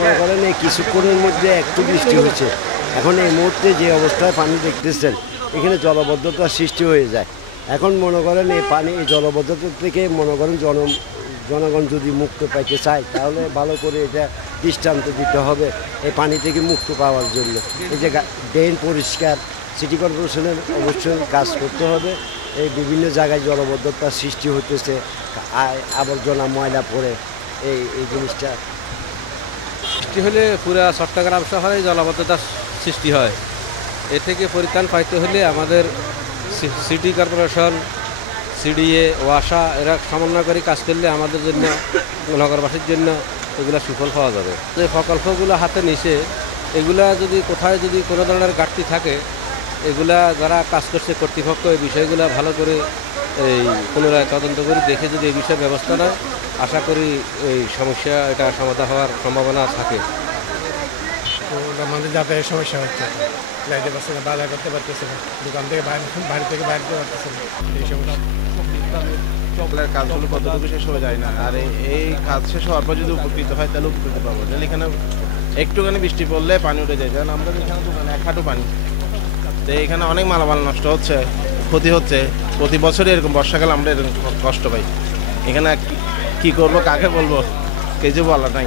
মনে করেন এই কিছুক্ষণের মধ্যে একটু বৃষ্টি হয়েছে, এখন এই মুহূর্তে যে অবস্থায় পানি দেখতেছেন এখানে জলাবদ্ধতার সৃষ্টি হয়ে যায়। এখন মনে করেন এই পানি এই জলাবদ্ধতা থেকে মনে করেন জনগণ যদি মুক্ত পাইতে চায় তাহলে ভালো করে এটা দৃষ্টান্ত দিতে হবে এই পানি থেকে মুক্ত পাওয়ার জন্য। এই যে ড্রেন পরিষ্কার, সিটি কর্পোরেশনের অবশ্যই কাজ করতে হবে। এই বিভিন্ন জায়গায় জলাবদ্ধতার সৃষ্টি হতেছে, আবর্জনা ময়লা পড়ে এই জিনিসটা বৃষ্টি হলে পুরা চট্টগ্রাম শহরে জলাবদ্ধতার সৃষ্টি হয়। এ থেকে পরিত্রাণ পাইতে হলে আমাদের সিটি কর্পোরেশন, সিডিএ, ওয়াসা এরা সমন্বয় করে কাজ করলে আমাদের জন্য, নগরবাসীর জন্য এগুলো সুফল পাওয়া যাবে। যে প্রকল্পগুলো হাতে নিছে এগুলা যদি কোথায় যদি কোনো ধরনের ঘাটতি থাকে, এগুলা যারা কাজ করছে কর্তৃপক্ষ এই বিষয়গুলো ভালো করে এই পুনরায় তদন্ত করে দেখে যদি এই বিষয়ে ব্যবস্থা নেয়, আশা করি এই সমস্যা এটা সমাধান হওয়ার সম্ভাবনা থাকে। তো আমাদের যাতায়াতের সমস্যা হচ্ছে, লাইতে পারছে না, বাজার করতে পারতেছে না, দোকান থেকে বাড়ি থেকে বাইরে করতে পারতেছে না, এই সমস্যা। সকলের কাজগুলো কতটুকু শেষ হয়ে যায় না, আর এই কাজ শেষ হওয়ার পর যদি উপকৃত হয় তাহলে উপকৃত পাবো। তাহলে এখানে একটুখানি বৃষ্টি পড়লে পানি উঠে যায়, কারণ আমরা এখানে দোকানে 1 হাঁটু পানি, তো এখানে অনেক মালামাল নষ্ট হচ্ছে, ক্ষতি হচ্ছে। প্রতি বছরই এরকম বর্ষাকালে আমরা এরকম কষ্ট পাই। এখানে কি করবো, কাকে বলবো, কিছু বলা নাই।